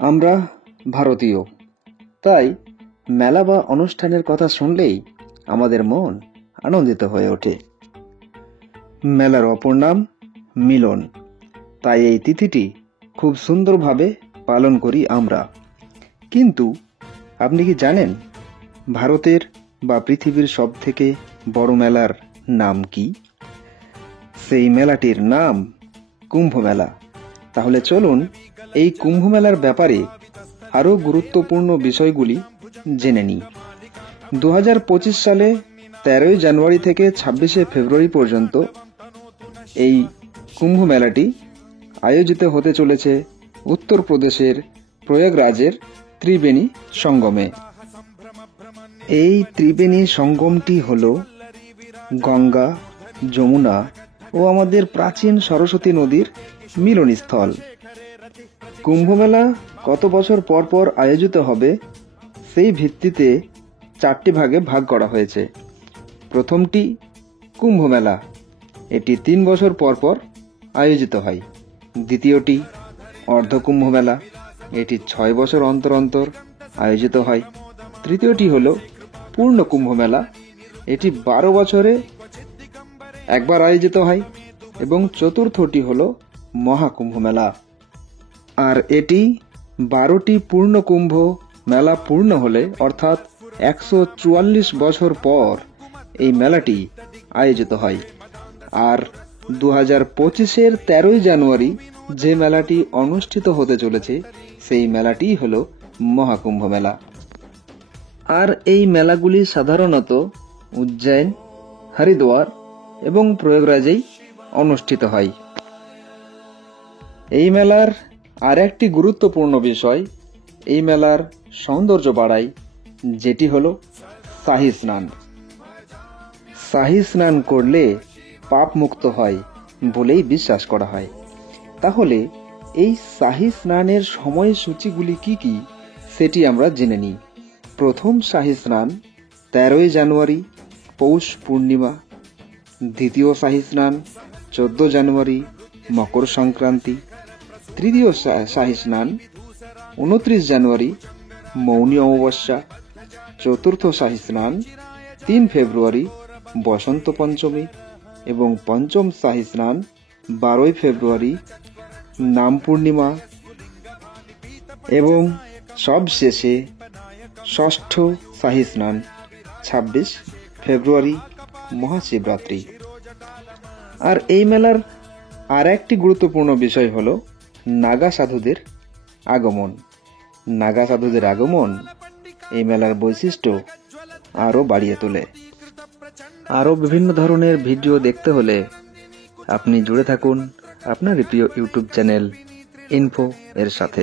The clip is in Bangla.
আমরা ভারতীয়, তাই মেলা বা অনুষ্ঠানের কথা শুনলেই আমাদের মন আনন্দিত হয়ে ওঠে। মেলার অপর নাম মিলন, তাই এই তিথিটি খুব সুন্দরভাবে পালন করি আমরা। কিন্তু আপনি কি জানেন ভারতের বা পৃথিবীর সবথেকে বড় মেলার নাম কি? সেই মেলাটির নাম কুম্ভ মেলা। তাহলে চলুন এই কুম্ভ মেলার ব্যাপারে আরও গুরুত্বপূর্ণ বিষয়গুলি জেনে নিই। 2025 সালে 13 জানুয়ারি থেকে 26 ফেব্রুয়ারি পর্যন্ত এই কুম্ভ মেলাটি আয়োজিত হতে চলেছে উত্তরপ্রদেশের প্রয়াগরাজের ত্রিবেণী সঙ্গমে। এই ত্রিবেণী সঙ্গমটি হল গঙ্গা, যমুনা ও আমাদের প্রাচীন সরস্বতী নদীর মিলনস্থল। কুম্ভমেলা কত বছর পর পর আয়োজিত হবে সেই ভিত্তিতে 4টি ভাগে ভাগ করা হয়েছে। প্রথমটি কুম্ভ মেলা, এটি 3 বছর পর পর আয়োজিত হয়। দ্বিতীয়টি অর্ধকুম্ভ মেলা, এটি 6 বছর অন্তর অন্তর আয়োজিত হয়। তৃতীয়টি হল পূর্ণ কুম্ভ মেলা, এটি 12 বছরে একবার আয়োজিত হয়। এবং চতুর্থটি হল মহাকুম্ভ মেলা। আর এটি 12টি পূর্ণ কুম্ভ মেলা পূর্ণ হলে, অর্থাৎ 144 বছর পর এই মেলাটি আয়োজিত হয়। আর 2025-এর 13 জানুয়ারি যে মেলাটি অনুষ্ঠিত হতে চলেছে সেই মেলাটি হল মহাকুম্ভ মেলা। আর এই মেলাগুলি সাধারণত উজ্জয়ন, হরিদ্বার এবং প্রয়াগরাজেই অনুষ্ঠিত হয়। এই মেলার আর একটি গুরুত্বপূর্ণ বিষয় এই মেলার সৌন্দর্য বাড়ায়, যেটি হলো শাহী স্নান। শাহী স্নান করলে পাপ মুক্ত হয় বলেই বিশ্বাস করা হয়। তাহলে এই শাহী স্নানের সময়সূচিগুলি কি কি সেটি আমরা জেনে নিই। প্রথম শাহী স্নান 13 জানুয়ারি পৌষ পূর্ণিমা। দ্বিতীয় শাহী স্নান 14 জানুয়ারি মকর সংক্রান্তি। তৃতীয় শাহী স্নান 29 জানুয়ারি মৌনী অমাবস্যা। চতুর্থ শাহী স্নান 3 ফেব্রুয়ারি বসন্ত পঞ্চমী। এবং পঞ্চম শাহী স্নান 12 ফেব্রুয়ারি নাম পূর্ণিমা। এবং সবশেষে ষষ্ঠ শাহী স্নান 26 ফেব্রুয়ারি মহাশিবরাত্রি। আর এই মেলার আর একটি গুরুত্বপূর্ণ বিষয় হল নাগা সাধুদের আগমন। নাগা সাধুদের আগমন এই মেলার বৈশিষ্ট্য আরও বাড়িয়ে তোলে। আরও বিভিন্ন ধরনের ভিডিও দেখতে হলে আপনি জুড়ে থাকুন আপনার প্রিয় ইউটিউব চ্যানেল ইনফো এর সাথে।